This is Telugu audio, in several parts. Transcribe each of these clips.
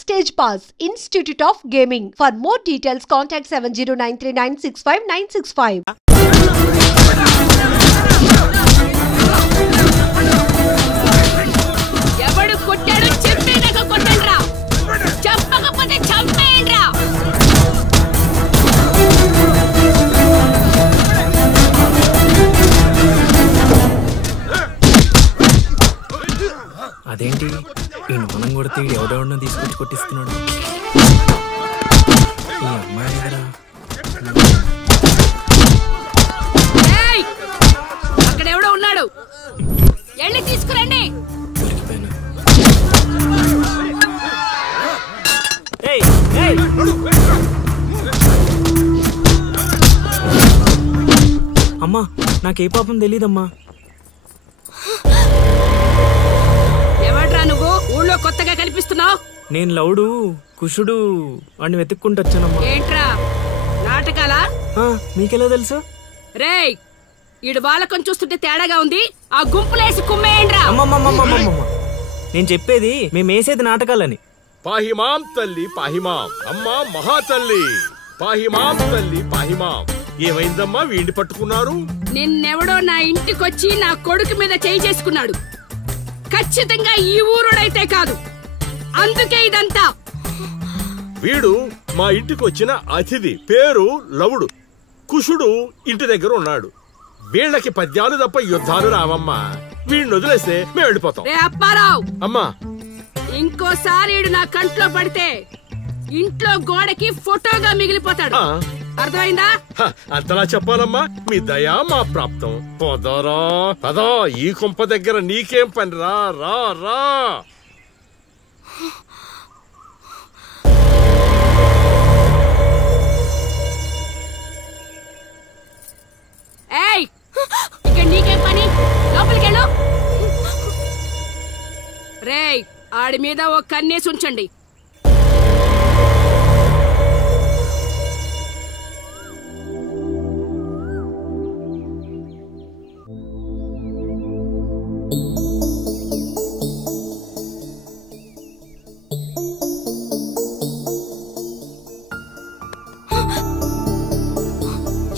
Stage Pass, Institute of Gaming. For more details, contact 7093965965. ఎవడు కొట్టాడు చెప్పేదాకా కొట్టండిరా, చెప్పకపోతే చంపేయండిరా. అదేంటి ఈ మనం కొడితే ఎవడెవడో తీసుకొచ్చి కొట్టిస్తున్నాడు. ఈ అమ్మాయి కదా అక్కడ ఎవడో ఉన్నాడు, వెళ్ళి తీసుకురండి. దొరికిపోయినా. అమ్మా నాకే పాపం తెలీదమ్మా. ఎవడ్రా నువ్వు ఊళ్ళో కొత్తగా కనిపిస్తున్నావు? నేను లౌడు కుషుడు వాడిని వెతుక్కుంటూ వచ్చానమ్మా. ఏంట్రా నాటకాలా? మీకెలా తెలుసు? రేయ్ ఈడు బాలకం చూస్తుంటే తేడాగా ఉంది, ఆ గుంపులేసి కుమ్మేయండ్రా. అమ్మమ్మమ్మమ్మమ్మ నేను చెప్పేది మేమేసేది నాటకాలని. పాహిమాం తల్లి పాహిమాం, అమ్మా మహాతల్లి పాహిమాం తల్లి పాహిమాం. ఏమైందమ్మా వీడిని పట్టుకున్నారు? నిన్నెవడో నా ఇంటికొచ్చి నా కొడుకు మీద చేయి చేసుకున్నాడు. ఖచ్చితంగా ఈ ఊరుడైతే కాదు, అందుకే ఇదంతా. వీడు మా ఇంటికి వచ్చిన అతిథి, పేరు లవుడు. కుషుడు ఇంటి దగ్గర ఉన్నాడు. వీళ్ళకి పద్యాలు తప్ప యుద్ధాలు రావమ్మా. వీడిని వదిలేస్తే మేము వెళ్ళిపోతాం. రే అప్పారావు, అమ్మా ఇంకోసారి నా కంట్లో పడితే ఇంట్లో గోడకి ఫోటోగా మిగిలిపోతాడు. అర్థమైందా? అంతలా చెప్పాలమ్మా, మీ దయా మా ప్రాప్తం. పోదారా పదా, ఈ కుంప దగ్గర నీకేం పని? రా రా రా. ఏయ్ ఇక నీకేం పని? లోపలికెళ్ళు. రేయ్ ఆడి మీద ఓ కన్నేసి ఉంచండి.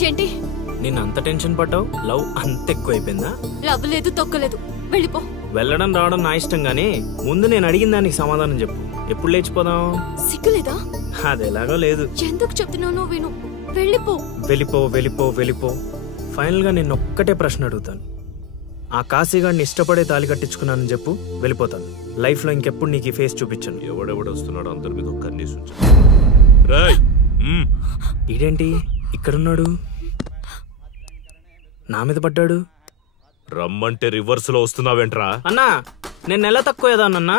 ఏంటి నిన్ను అంత టెన్షన్ పడ్డావు? లవ్ అంత ఎక్కువైపోయిందా? లవ్ లేదు తొక్కలేదు, వెళ్ళిపో. వెళ్ళడం రావడం నా ఇష్టం గానీ ముందు నేను అడిగిన దానికి సమాధానం చెప్పు. ఎప్పుడు లేచిపోదాం? సిగ్గులేదా? అది ఎలాగో లేదు. ఎందుకు చెప్తున్నావు? విను, వెళ్ళిపో. వెళ్ళిపో వెళ్ళిపో వెళ్ళిపో. ఫైనల్ గా నేను ఒక్కటే ప్రశ్న అడుగుతాను. ఆ కాశీగాడిని ఇష్టపడే తాలి కట్టించుకున్నానని చెప్పు, వెళ్ళిపోతాను. లైఫ్ లో ఇంకెప్పుడు నీకు ఫేస్ చూపించాను. ఎవడెవడొస్తున్నాడు అందరి మీద కన్నీసు. ఇదేంటి ఇక్కడున్నాడు, నా మీద పడ్డాడు? రమ్మంటే రివర్స్ లో వస్తున్నావేంట్రా? అన్నా నేను నెల తక్కువ ఏదానన్నా.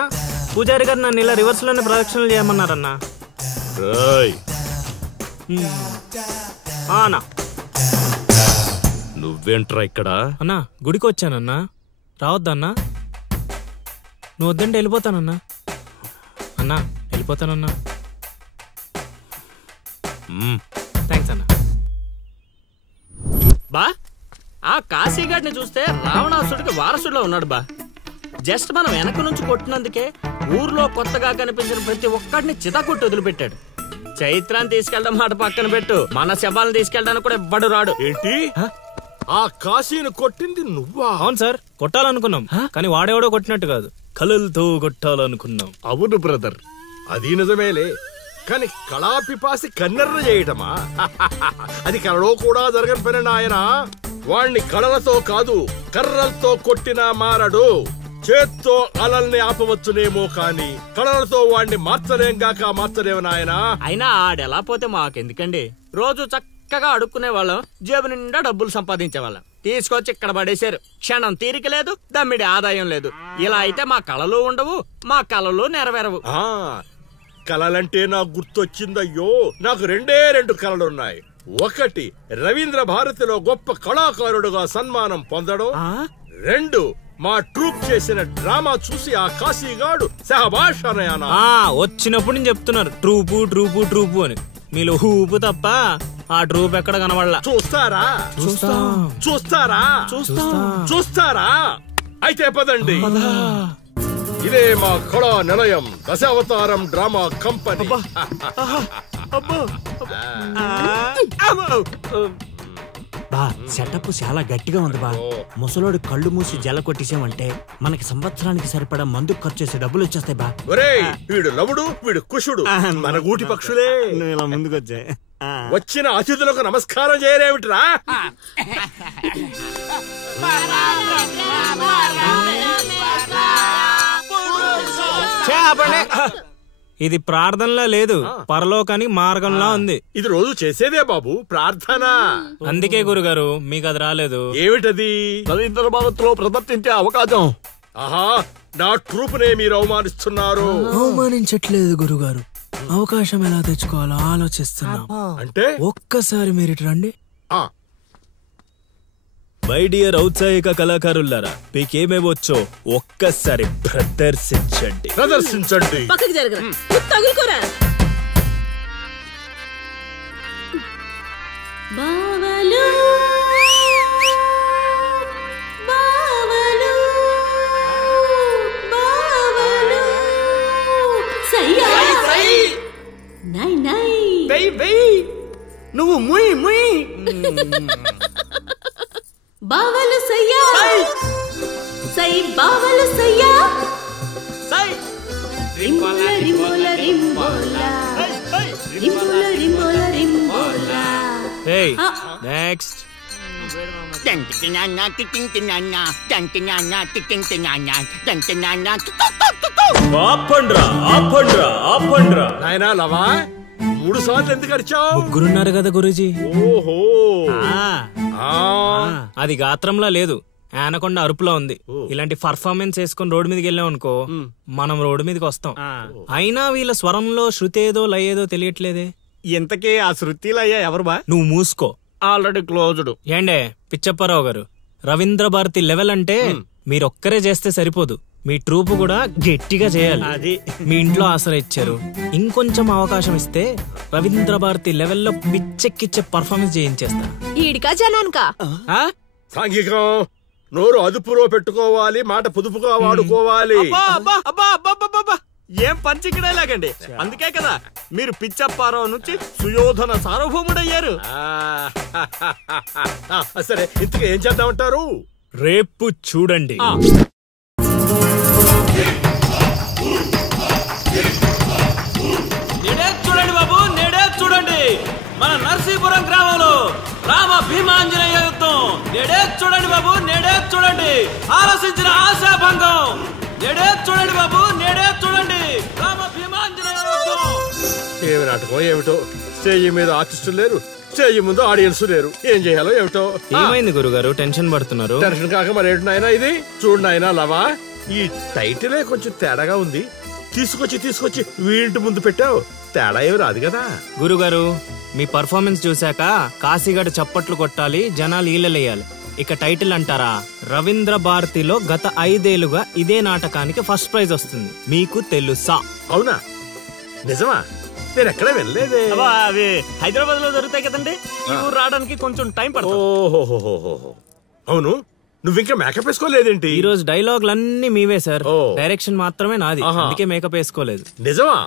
పూజారి గారు నన్ను ఇలా రివర్స్ లోనే ప్రదక్షిణలు చేయమన్నారన్నా. అన్నా నువ్వేంట్రా ఇక్కడ? అన్నా గుడికి వచ్చానన్నా, రావద్దన్నా. నువ్వు వద్దంటే వెళ్ళిపోతానన్నా. అన్నా వెళ్ళిపోతానన్నా. థ్యాంక్స్ అన్నా. బా ఆ కాశీగాడిని చూస్తే రావణాసుడికి వారసుడిలో ఉన్నాడు బా. జస్ట్ మనం వెనక నుంచి కొట్టినందుకే ఊర్లో కొత్తగా కనిపించిన ప్రతి ఒక్కడిని చితకొట్టి వదిలిపెట్టాడు. చైత్రాన్ని తీసుకెళ్ళడం మాట పక్కన పెట్టు, మన శవాలను తీసుకెళ్ళడానికి కూడా ఎవ్వడు రాడు. ఏంటి ఆ కాశీని కొట్టింది నువ్వా? అవును సార్, కొట్టాలనుకున్నాం కానీ వాడేవాడో కొట్టినట్టు కాదు, కలలతో కొట్టాలనుకున్నాం. అవును బ్రదర్, అది నిజమేలే. కానీ కళాపిపాసి కన్నెర్ర చేయటమా? అది కళలో కూడా జరగని పని నాయన. వాణ్ణి కళలతో కాదు కర్రలతో కొట్టినా మారడు. చేత్తో అలల్ని ఆపవచ్చునేమో కాని కళలతో వాణ్ణి మార్చలేంగాక మార్చలేవు నాయన. అయినా ఆడెలా పోతే మాకెందుకండి? రోజు చక్కగా అడుక్కునే వాళ్ళం, జేబు నిండా డబ్బులు సంపాదించే వాళ్ళం. తీసుకొచ్చి ఇక్కడ పడేశారు. క్షణం తీరిక లేదు, దమ్మిడి ఆదాయం లేదు. ఇలా అయితే మా కళలు ఉండవు, మా కళలు నెరవేరవు. కళలంటే నాకు గుర్తొచ్చిందయ్యో, నాకు రెండు కళలున్నాయి. ఒకటి రవీంద్ర భారతిలో గొప్ప కళాకారుడుగా సన్మానం పొందడం. 2 మా ట్రూప్ చేసిన డ్రామా చూసి ఆ కాశీగాడు సహబాష్ అనయానా. వచ్చినప్పుడు నేను చెప్తున్నారు ట్రూపు ట్రూపు ట్రూపు అని. మీలో ఊపు తప్ప ఆ ట్రూప్ ఎక్కడ కనబడలా. చూస్తారా? చూస్తారా? అయితే పదండి. ఇదే మా కళా నిలయం దశావతారం డ్రామా కంపెనీ. బా సెటప్ చాలా గట్టిగా ఉంది బా. ముసలోడు కళ్ళు మూసి జల కొట్టేసామంటే మనకి సంవత్సరానికి సరిపడా మందు ఖర్చు చేసే డబ్బులు వచ్చేస్తాయి బా. ఒరేయ్, వీడు లవుడు, వీడు కుషుడు, మన గూటి పక్షులే. నువ్వు ఇలా ముందుకు వచ్చాయి. వచ్చిన అతిథులకు నమస్కారం చేయలేమిట్రా? ఇది ప్రార్థనలా లేదు, పరలోకానికి మార్గంలా ఉంది. ఇది రోజు చేసేదే బాబు ప్రార్థన. అందుకే గురుగారు మీకు అది రాలేదు. ఏమిటది? రవీంద్ర భారత్లో ప్రదర్శించే అవకాశం. ఆహా, నా ట్రూపునే మీరు అవమానిస్తున్నారు. అవమానించట్లేదు గురుగారు, అవకాశం ఎలా తెచ్చుకోవాలో ఆలోచిస్తున్నాం. అంటే ఒక్కసారి మీరు ఇటు రండి. ఆ, మై డియర్ ఔత్సాహిక కళాకారులారా, మీకేమేమొచ్చో ఒక్కసారి ప్రదర్శించండి. ప్రదర్శించండి. పక్కకి జరగరా, తగులుకోరా. బావలు బావలు బావలు సయ్యా నై నై నువ్వు ముయ్ ముయ్. బావలు సయ్యా సై బావలు సయ్యా రింబోల రింబోల రింబోల రింబోల రింబోల రింబోల. Hey, next. ఆపండ్రా, ఆపండ్రా, ఆపండ్రా. నాయనా లవా, 3 సార్లు ఎందుకు అరిచావు? ముగ్గురున్నారు కదా గురూజీ. ఓహో, అది గాత్రంలా లేదు, ఆనకొండ అరుపులో ఉంది. ఇలాంటి పర్ఫార్మెన్స్ వేసుకుని రోడ్డు మీదకి వెళ్ళాం అనుకో, మనం రోడ్డు మీదకి వస్తాం. అయినా వీళ్ళ స్వరంలో శృతి ఏదో లయ ఏదో తెలియట్లేదే. ఇంతకీ ఆ శృతిలో అయ్యా ఎవరు బా? నువ్వు మూసుకో. Already closed. ఏండే పిచ్చప్పారావు గారు, రవీంద్ర భారతి లెవెల్ అంటే మీరొక్కరే చేస్తే సరిపోదు, మీ ట్రూప్ కూడా గట్టిగా చేయాలి. అది మీ ఇంట్లో ఆసరా ఇచ్చారు, ఇంకొంచెం అవకాశం ఇస్తే రవీంద్ర భారతి లెవెల్లో పిచ్చెక్కిచ్చే పర్ఫార్మెన్స్ చేయించేస్తా. ఈడికా జనానికా? సాంఘికం. నోరు అదుపులో పెట్టుకోవాలి, మాట పొదుపుగా వాడుకోవాలి. ఏం పంచికడే లాగండి. అందుకే కదా మీరు పిచ్చప్పారావు నుంచి సుయోధన సార్వభౌముడయ్యారు. సరే, ఇంతకీ ఏం చేద్దామంటారు? రేపు చూడండి. నేడే చూడండి బాబు, నేడే చూడండి. మన నర్సీపురం గ్రామంలో రామ భీమాంజనేయ యుద్ధం. నేడే చూడండి బాబు, నేడే చూడండి. ఆలోచించిన ఆశాభంగం. నేడే చూడండి బాబు, నేడే చూడండి. రామ భీమాంజనేయ యుద్ధం. ఏమి నాటకం ఏమిటో, స్టేజ్ మీద ఆర్టిస్టులు లేరు, స్టేజ్ ముందు ఆడియన్స్ లేరు. ఏం చేయాలో ఏమిటో. ఏమైంది గురుగారు, టెన్షన్ పడుతున్నారు? టెన్షన్ కాక మరేంటి నాయనా ఇది? చూడు నాయనా లవా, ఈ టైటిలే కొంచెం తేడాగా ఉంది. తీసుకొచ్చి వీంటి ముందు పెట్టావు, తేడా ఏమి రాదు కదా. గురుగారు, మీ పర్ఫార్మెన్స్ చూశాక కాశీగఢ్ చప్పట్లు కొట్టాలి, జనాలు ఈలలేయాలి. ఇక టైటిల్ అంటారా, రవీంద్ర భారతిలో గత 5 ఏళ్లుగా ఇదే నాటకానికి ఫస్ట్ ప్రైజ్ వస్తుంది. మీకు తెలుసా? అవునా? నిజమా? నేను ఎక్కడ వెళ్ళలేదే. అవి హైదరాబాద్ లో జరుగుతాయి కదండి, ఈ ఊరు రావడానికి కొంచెం టైం పడుతుంది. ఓహో, అవును. నువ్వింకా మేకప్ వేసుకోలేదేంటి? ఈ రోజు డైలాగులన్నీ మీవే సార్, డైరెక్షన్ మాత్రమే నాది. అందుకే మేకప్ వేసుకోలేదు. నిజమా?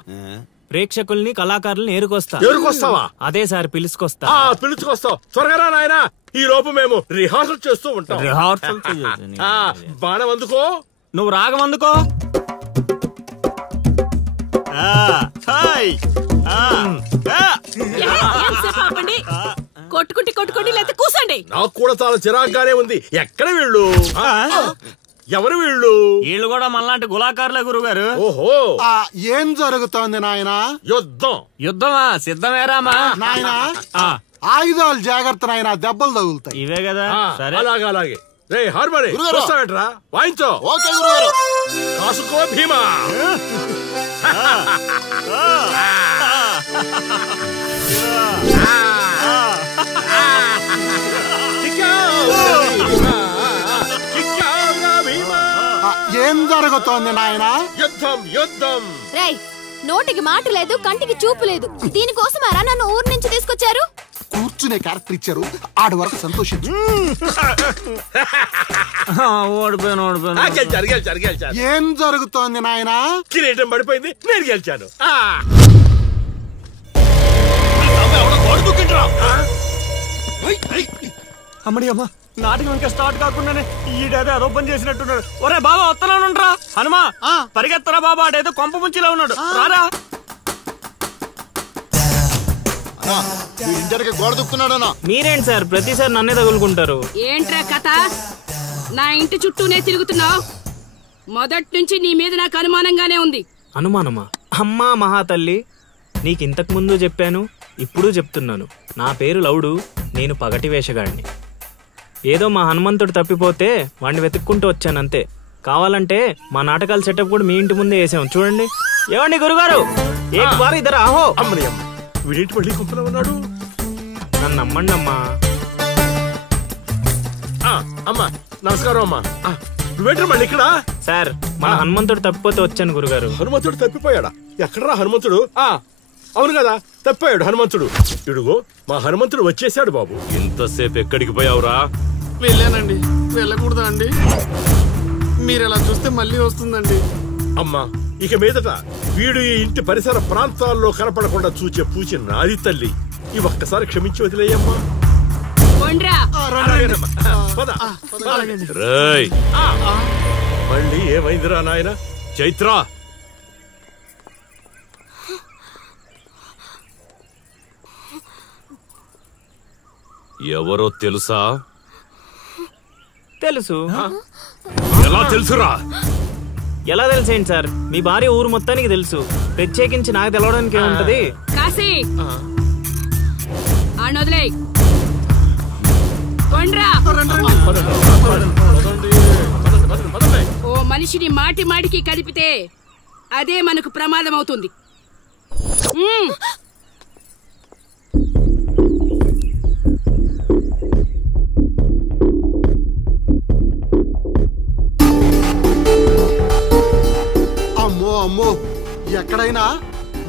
ప్రేక్షకుల్ని కళాకారుల్ని ఏరుకొస్తావా? అదే సార్, పిలుచుకొస్తా. పిలుచుకొస్తావు, త్వరగా రా నాయనా. ఈ లోపు మేము రిహార్సల్ చేస్తూ ఉంటాం. రిహార్సల్ బాణం అందుకో. నువ్వు రాగం అందుకో. కొట్టుకుంటే లేకపోతే కూసండి. నాకు కూడా చాలా చిరాగ్గానే ఉంది. ఎక్కడ వీళ్ళు? ఎవరు వీళ్ళు? వీళ్ళు కూడా మనలాంటి గులాకారులే గురుగారు. ఓహో, ఏం జరుగుతోంది నాయనా? యుద్ధమా? సిద్ధమేరామా నాయనా? ఆయుధాలు జాగ్రత్త నాయనా, దెబ్బలు తగులుతాయి. ఇవే కదా. సరే, అలాగే. రే హార్మోని వస్తావేంట్రా? వాయించో. ఓకే గురుగారు. కాసుకో భీమా. ఏం జరుగుతోంది నాయనా? యుద్ధం. రేయ్, నోటికి మాట లేదు, కంటికి చూపు లేదు. దీనికోసమారా నన్ను ఊరు నుంచి తీసుకొచ్చారు? కూర్చునే క్యారెక్టర్ ఇచ్చారు. ఆడి వరకు సంతోషించు. ఏం జరుగుతోంది నాయనా? కిరీటం పడిపోయింది, నేను గెలిచాను. అమ్మడి అమ్మ, నాటకం ఇంకా స్టార్ట్ కాకుండానే ఈడేదో అదో పని చేసినట్టున్నాడు. ఒరే బాబా వస్తున్నానుండ్రా. హనుమా పరిగెత్తరా బాబా, ఆడేదో కొంప ముంచిలా ఉన్నాడు. రారా. గోడ దుక్కున్నాడనా? మీరేంటి సార్ ప్రతిసారి నన్నే తగులుకుంటారు? ఏంట్రా కథ? నా ఇంటి చుట్టూనే తిరుగుతున్నావు. మొదటి నుంచి నీ మీద నాకు అనుమానంగానే ఉంది. అనుమానమా? అమ్మా మహాతల్లి, నీకు ఇంతకు ముందు చెప్పాను, ఇప్పుడు చెప్తున్నాను. నా పేరు లవుడు, నేను పగటి వేషగాడిని. ఏదో మా హనుమంతుడు తప్పిపోతే వాడిని వెతుక్కుంటూ వచ్చానంతే. కావాలంటే మా నాటకాల సెటప్ కూడా మీ ఇంటి ముందే వేసాం, చూడండి. ఏమండి గురుగారు, ఇద్దరు ఆహో. అమ్మని అమ్మ, వీడింటి మళ్ళీ కుంపలో ఉన్నాడు. నన్ను నమ్మండి అమ్మా. అమ్మా నమస్కారం అమ్మా. నువ్వేంటి మళ్ళీ ఇక్కడ? సార్, మన హనుమంతుడు తప్పిపోతే వచ్చాను గురుగారు. హనుమంతుడు తప్పిపోయాడా? ఎక్కడరా హనుమంతుడు? అవును కదా, తప్పాడు హనుమంతుడు. ఇడుగో మా హనుమంతుడు వచ్చేసాడు బాబు. ఇంతసేపు ఎక్కడికి పోయావురా? వెళ్ళానండి. వెళ్ళకూడదా అండి? మీరు ఎలా చూస్తే మళ్ళీ వస్తుందండి. అమ్మా, ఇక మీదట వీడు ఈ ఇంటి పరిసర ప్రాంతాల్లో కనపడకుండా చూచే పూచి నాది తల్లి. ఈ ఒక్కసారి క్షమించి వదిలేయమ్మా. మళ్ళీ ఏమైందిరా నాయన? చైత్ర, ఎవరో తెలుసా? తెలుసు. ఎలా తెలుసురా? ఎలా తెలుసేంటి సార్, మీ భార్య ఊరు మొత్తానికి తెలుసు. ప్రత్యేకించి నాకు తెలవడానికి ఏముంటది? కాశీ ఓ మనిషిని మాటి మాటికి కదిపితే అదే మనకు ప్రమాదం అవుతుంది. అమ్మో అమ్మో, ఎక్కడైనా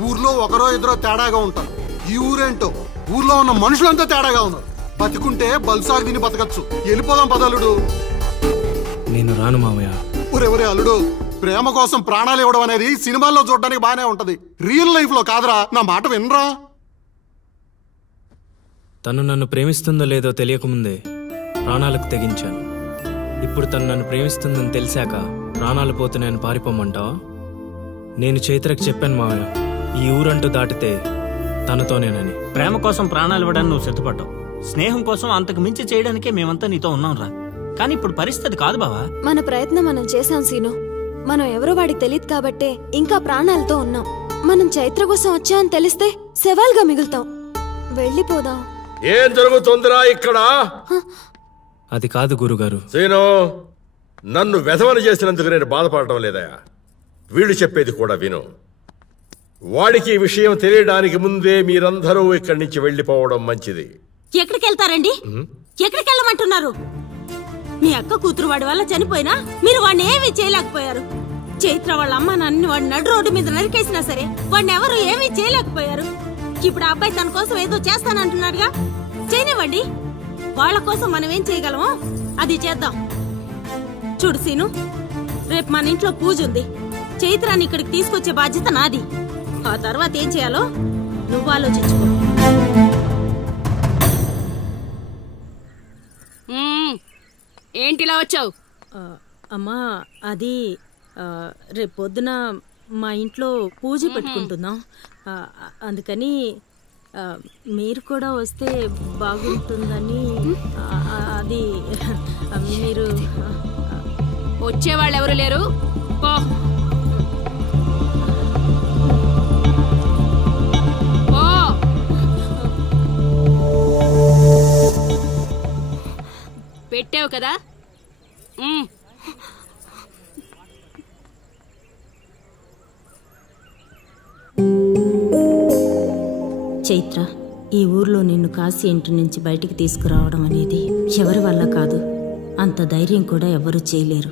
ఊర్లో ఒకరో ఇద్దరో తేడాగా ఉంటారు. ఈ ఊరేంటో ఊర్లో ఉన్న మనుషులంతా తేడాగా ఉన్నారు. బతికుంటే బల్సాగు తిని బతకచ్చు. వెళ్ళిపోదాం పదలుడు. నేను రాను మావయ్య. ఒరే అల్లుడు, ప్రేమ కోసం ప్రాణాలు ఇవ్వడం అనేది సినిమాల్లో చూడడానికి బానే ఉంటది, రియల్ లైఫ్ లో కాదురా. నా మాట వినరా? తను నన్ను ప్రేమిస్తుందో లేదో తెలియకముందే ప్రాణాలకు తెగించాను. ఇప్పుడు తను నన్ను ప్రేమిస్తుందని తెలిసాక ప్రాణాలు పోతున్నాయని పారిపోమంటావా? నేను చైత్రకు చెప్పాను మావయ్య, ఈ ఊరంటూ దాటితే తనతోనేనని. ప్రేమ కోసం ప్రాణాలు ఇవ్వడానికి నువ్వు సిద్ధపడ్డావు. స్నేహం కోసం అంతకు మించి చేయడానికే మేమంతా నీతో ఉన్నాం రా. కానీ ఇప్పుడు పరిస్థితి కాదు బావా. మన ప్రయత్నం మనం చేశాం సీను. మనం ఎవరో వాడికి తెలియదు కాబట్టే ఇంకా ప్రాణాలతో ఉన్నాం. మనం చైత్ర కోసం వచ్చామని తెలిస్తే శవాలుగా మిగులుతాం. వెళ్ళిపోదాం. ఏం జరుగుతుందిరా ఇక్కడ? అది కాదు గురుగారు. సీను, నన్ను వెధవని చేసినందుకు నేను బాధపడటం లేదయా. వీళ్ళు చెప్పేది కూడా విను. వాడికి ఈ విషయం తెలియడానికి ముందే మీరందరూ ఇక్కడి నుంచి వెళ్ళిపోవడం మంచిది. ఎక్కడికి వెళ్తారండి? ఎక్కడికి వెళ్ళమంటున్నారు? మీ అక్క కూతురు వాడి వల్ల చనిపోయినా మీరు వాడిని ఏమీ చేయలేకపోయారు. చైత్ర వాళ్ళ అమ్మ నాన్న వాడిని నడు రోడ్డు మీద నరికేసినా సరే వాడిని ఎవరు ఏమీ చేయలేకపోయారు. ఇప్పుడు ఆ అబ్బాయి తన కోసం ఏదో చేస్తానంటున్నాడుగా, చేయనివ్వండి. వాళ్ళ కోసం మనం ఏం చేయగలమో అది చేద్దాం. చూడు సీను, రేపు మన ఇంట్లో పూజ ఉంది. చైత్రాన్ని ఇక్కడికి తీసుకొచ్చే బాధ్యత నాది. ఆ తర్వాత ఏం చేయాలో నువ్వు ఆలోచించుకో. ఏంటిలా వచ్చావు? అమ్మా, అది రేపు పొద్దున మా ఇంట్లో పూజ పెట్టుకుంటున్నాం. అందుకని మీరు కూడా వస్తే బాగుంటుందని. అది మీరు వచ్చేవాళ్ళు ఎవరు లేరు, పో. పెట్టావు కదా. చైత్ర, ఈ ఊర్లో నిన్ను కాశీ ఇంటి నుంచి బయటికి తీసుకురావడం అనేది ఎవరి వల్ల కాదు. అంత ధైర్యం కూడా ఎవరు చేయలేరు.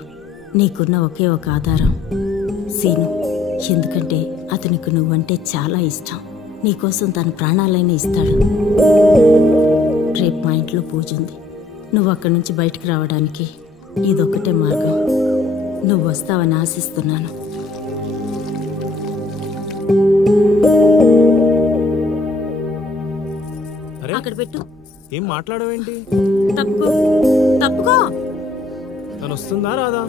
నీకున్న ఒకే ఒక ఆధారం సీను. ఎందుకంటే అతనికి నువ్వంటే చాలా ఇష్టం. నీకోసం తన ప్రాణాలైనా ఇస్తాడు. రేపు మా ఇంట్లో పూజ ఉంది. నువ్వు అక్కడి నుంచి బయటికి రావడానికి ఇదొక్కటే మార్గం. నువ్వు వస్తావని ఆశిస్తున్నాను. అక్కడ పెట్టు. ఏం మాట్లాడవేంటి? తప్పుకో తప్పుకో. తను వస్తుందా రాదా?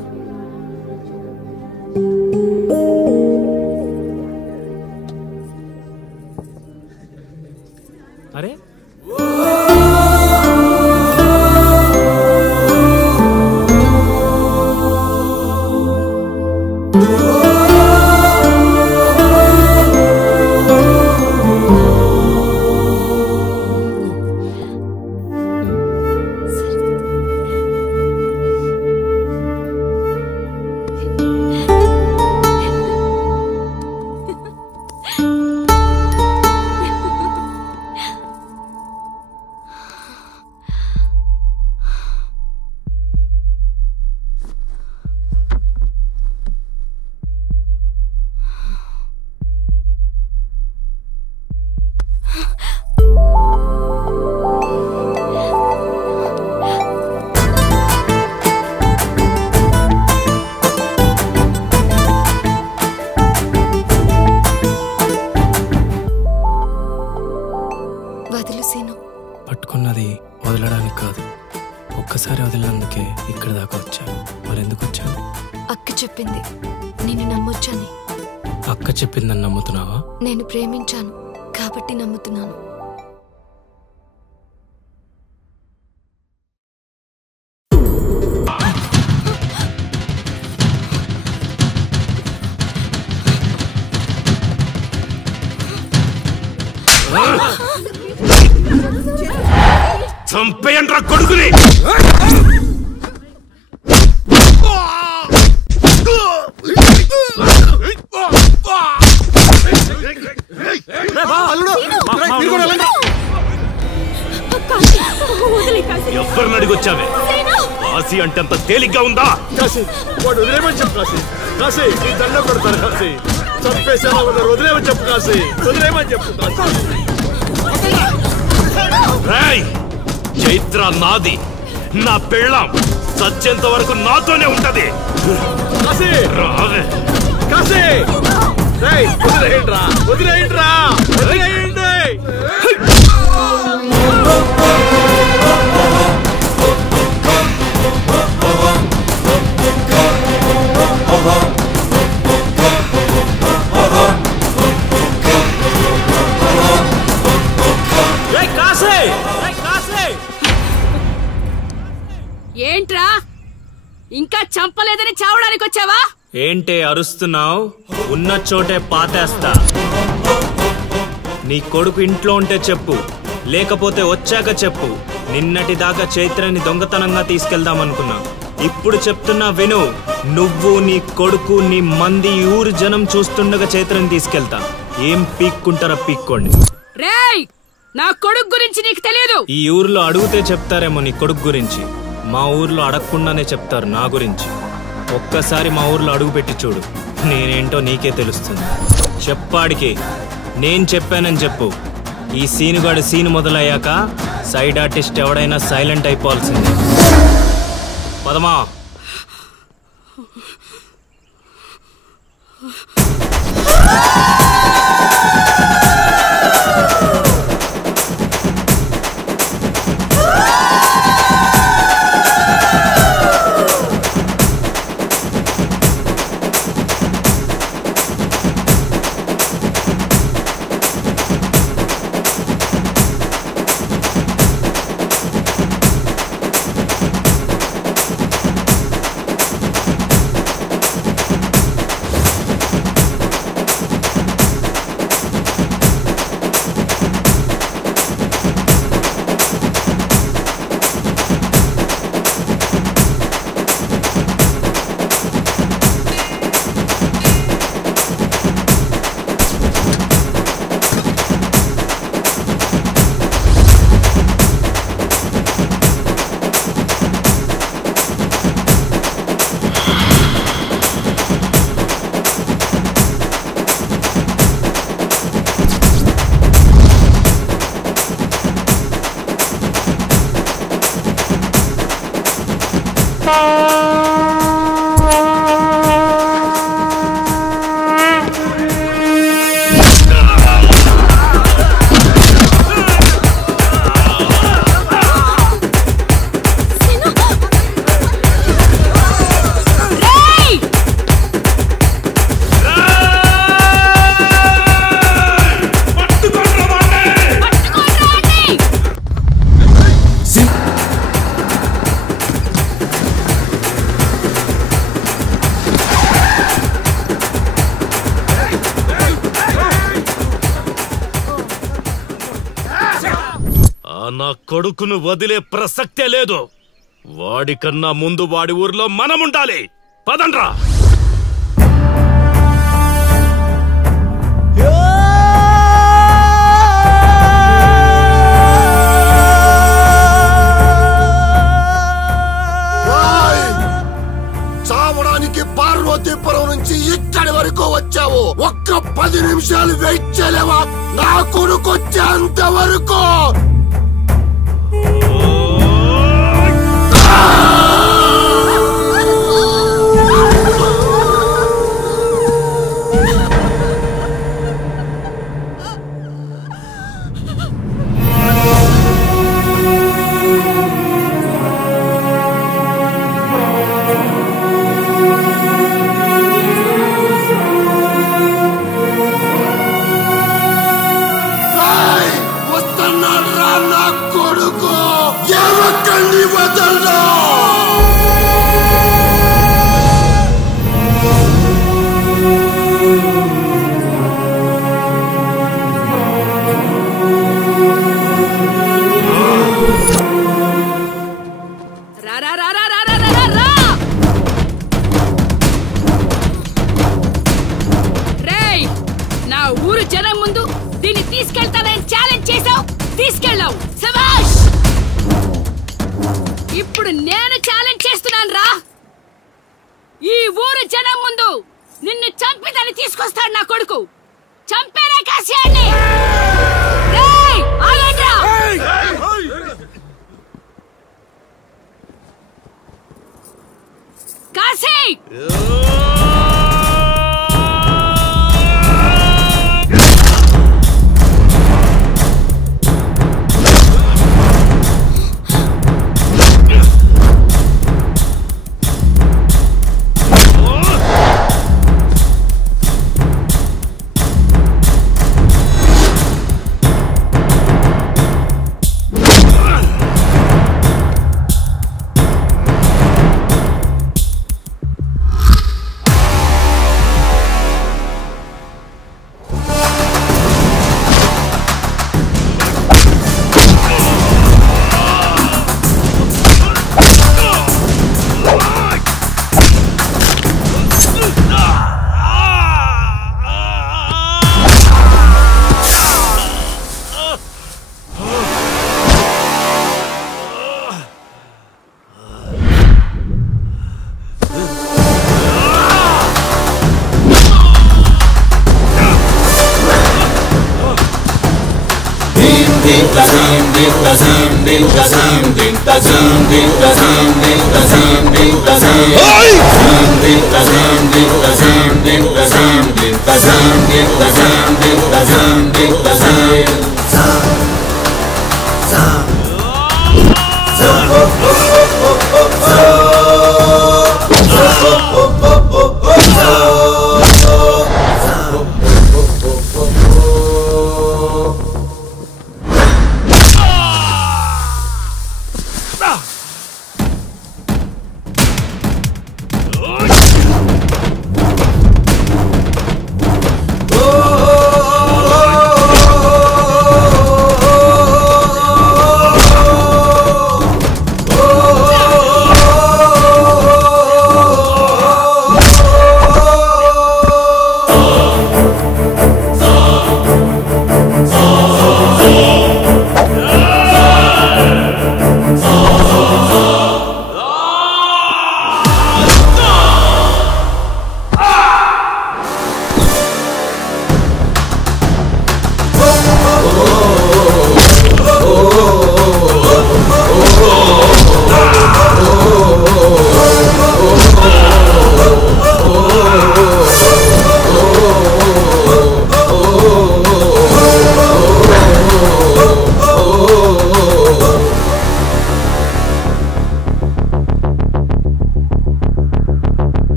అరే పట్టుకున్నది వదలడానికి కాదు, ఒక్కసారి వదిలినందుకే ఇక్కడ దాకా వచ్చాను. మరెందుకు వచ్చాను? అక్క చెప్పింది నేను నమ్మొచ్చని. అక్క చెప్పిందని నమ్ముతున్నావా? నేను ప్రేమించాను కాబట్టి నమ్ముతున్నాను. చంపేయండ్రా కొడుకుని. ఎవరిని అడిగొచ్చావే? కాశీ అంటే అంత తేలిగ్గా ఉందా? కాశీ వాడు వదిలేమని చెప్పు. కాశీ కాశీ నీ దండం పెడతాను. కాశీ చంపేసేలా ఉన్నారు, వదిలేమని చెప్పు. కాశీ వదిలేమని చెప్పు. చైత్ర నాది, నా పెళ్ళాం చచ్చేంత వరకు నాతోనే ఉంటది. వదిలేయండిరా, వదిలేయండిరా, వదిలేయండి. ఏంట్రా ఇంకా చంపలేదని చావడానికి వచ్చావా? ఏంటే అరుస్తున్నావు? ఉన్న చోటే పాతేస్తా. నీ కొడుకు ఇంట్లో ఉంటే చెప్పు, లేకపోతే వచ్చాక చెప్పు. నిన్నటి దాకా చైత్రని దొంగతనంగా తీసుకెళ్దామనుకున్నా, ఇప్పుడు చెప్తున్నా విను. నువ్వు, నీ కొడుకు, నీ మంది ఊరు జనం చూస్తుండగా చైత్రని తీసుకెళ్తా. ఏం పీక్కుంటారా పీక్కోండి. రేయ్, నా కొడుకు గురించి నీకు తెలియదు. ఈ ఊర్లో అడిగితే చెప్తారేమో నీ కొడుకు గురించి, మా ఊర్లో అడగకుండానే చెప్తారు నా గురించి. ఒక్కసారి మా ఊర్లో అడుగు పెట్టి చూడు, నేనేంటో నీకే తెలుస్తుంది. చెప్పాడికి నేను చెప్పానని చెప్పు. ఈ సీనుగాడు సీన్ మొదలయ్యాక సైడ్ ఆర్టిస్ట్ ఎవడైనా సైలెంట్ అయిపోవాల్సిందే. పదమా. నా కొడుకును వదిలే ప్రసక్తే లేదు. వాడికన్నా ముందు వాడి ఊర్లో మనముండాలి. పదండ్రా. చావడానికి పార్వతీపురం నుంచి ఇక్కడి వరకు వచ్చావు. ఒక్క 10 నిమిషాలు వెయిట్ చేయలేవా? నా కొడుకు వచ్చేంత వరకు. ఇప్పుడు నేను ఛాలెంజ్ చేస్తున్నాను రా. ఈ ఊరు జనం ముందు నిన్ను చంపిదని తీసుకొస్తాడు నా కొడుకు. చంపేరే కాశీయాన్ని. కాశీ Ding